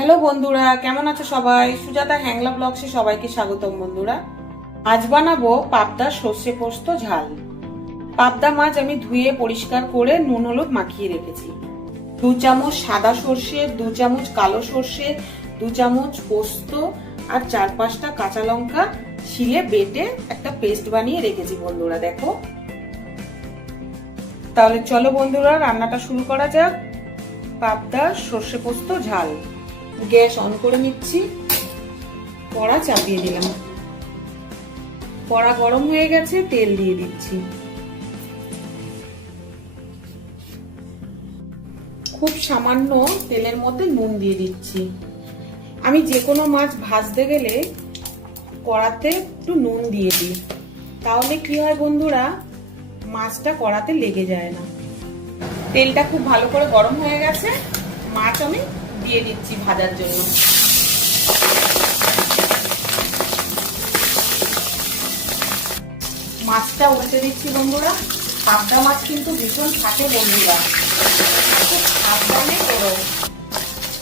Hello বন্ধুরা, কেমন আছো সবাই? সুজাতা হ্যাংলা ব্লগসে সবাইকে স্বাগতম বন্ধুরা। আজ বানাবো পাবদা সর্ষে পোস্ত ঝাল। পাবদা মাছ আমি ধুয়ে পরিষ্কার করে নুন হলুদ মাখিয়ে রেখেছি। 2 চামচ সাদা সর্ষে, 2 চামচ কালো সর্ষে, 2 চামচ পোস্ত আর 4-5টা কাঁচা লঙ্কা শিলে বেটে একটা পেস্ট বানিয়ে রেখেছি বন্ধুরা। দেখো, তাহলে চলো বন্ধুরা রান্নাটা শুরু করা যাক। পাবদা সর্ষে পোস্ত ঝাল। গ্যাস অন করে নিচ্ছি, কড়া চাপিয়ে দিলাম। কড়া গরম হয়ে গেছে, তেল দিয়ে দিচ্ছি। খুব সামান্য তেলের মধ্যে নুন দিয়ে দিচ্ছি। আমি যে কোনো মাছ ভাজতে গেলে কড়াতে একটু নুন দিয়ে দিই, তাহলে কি হয় বন্ধুরা, মাছটা কড়াতে লেগে যায় না। তেলটা খুব ভালো করে গরম হয়ে গেছে, মাছ আমি দিয়ে দিচ্ছি ভাজার জন্য। মাছটা উল্টে দিচ্ছি বন্ধুরা। পাবদা মাছ কিন্তু ভীষণ থাকে বন্ধুরা, খুব সাবধানে করো।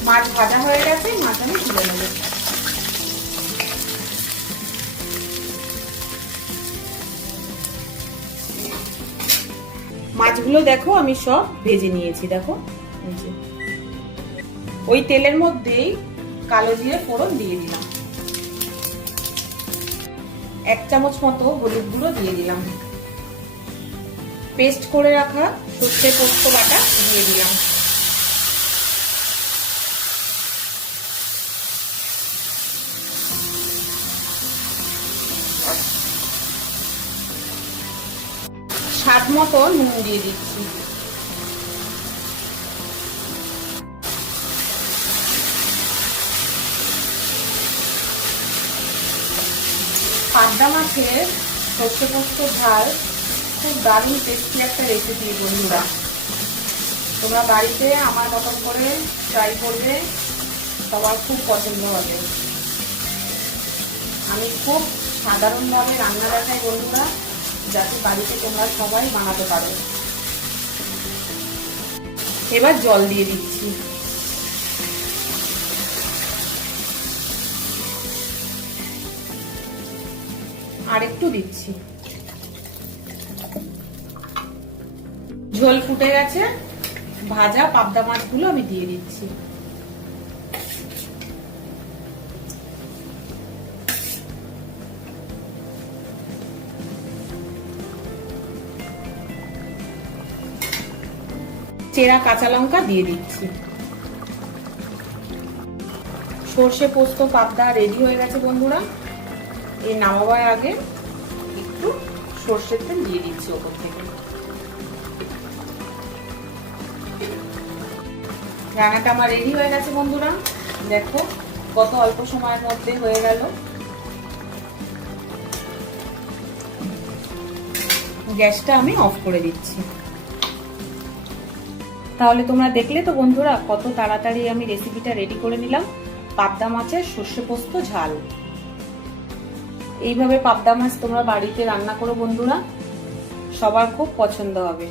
মাছ ভাজা হয়ে গেছে, মাছ আমি তুলে নেব। মাছগুলো দেখো আমি সব ভেজে নিয়েছি। দেখো, ওই তেলের মধ্যেই কালো জিরে ফোড়ন দিয়ে দিলাম। 1 চামচ মতো হলুদ গুঁড়ো দিয়ে দিলাম। পেস্ট করে রাখা সর্ষে পোস্ত বাটা দিয়ে দিলাম। স্বাদ মতো নুন দিয়ে দিচ্ছি। পাবদা মাছের সর্ষে পোস্ত ঝাল খুব দারুণ টেস্টি একটা রেসিপি বন্ধুরা। তোমরা বাড়িতে আমার মতন করে ট্রাই করবে, সবার খুব পছন্দ হবে। আমি খুব সাধারণভাবে রান্না দেখাই বন্ধুরা, যাতে বাড়িতে তোমরা সবাই বানাতে পারো। এবার জল দিয়ে দিচ্ছি। আর একটু দিচ্ছি। ঝোল ফুটে গেছে, ভাজা পাবদা মাছগুলো আমি দিয়ে দিচ্ছি। চেরা কাঁচা লঙ্কা দিয়ে দিচ্ছি। সর্ষে পোস্ত পাবদা রেডি হয়ে গেছে বন্ধুরা। এই নামাবার আগে একটু সর্ষের তেল দিয়ে দিচ্ছি ওপর থেকে। রান্নাটা আমার রেডি হয়ে গেছে বন্ধুরা। দেখো কত অল্প সময়ের মধ্যে হয়ে গেল। গ্যাসটা আমি অফ করে দিচ্ছি। তাহলে তোমরা দেখলে তো বন্ধুরা, কত তাড়াতাড়ি আমি রেসিপিটা রেডি করে নিলাম। পাবদা মাছের সর্ষে পোস্ত ঝাল। এইভাবে পাবদা মাছ তোমরা বাড়িতে রান্না করো বন্ধুরা, সবার খুব পছন্দ হবে।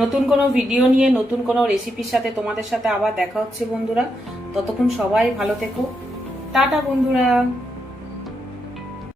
নতুন কোনো ভিডিও নিয়ে নতুন কোনো রেসিপির সাথে তোমাদের সাথে আবার দেখা হচ্ছে বন্ধুরা। ততক্ষণ সবাই ভালো থেকো। টাটা বন্ধুরা।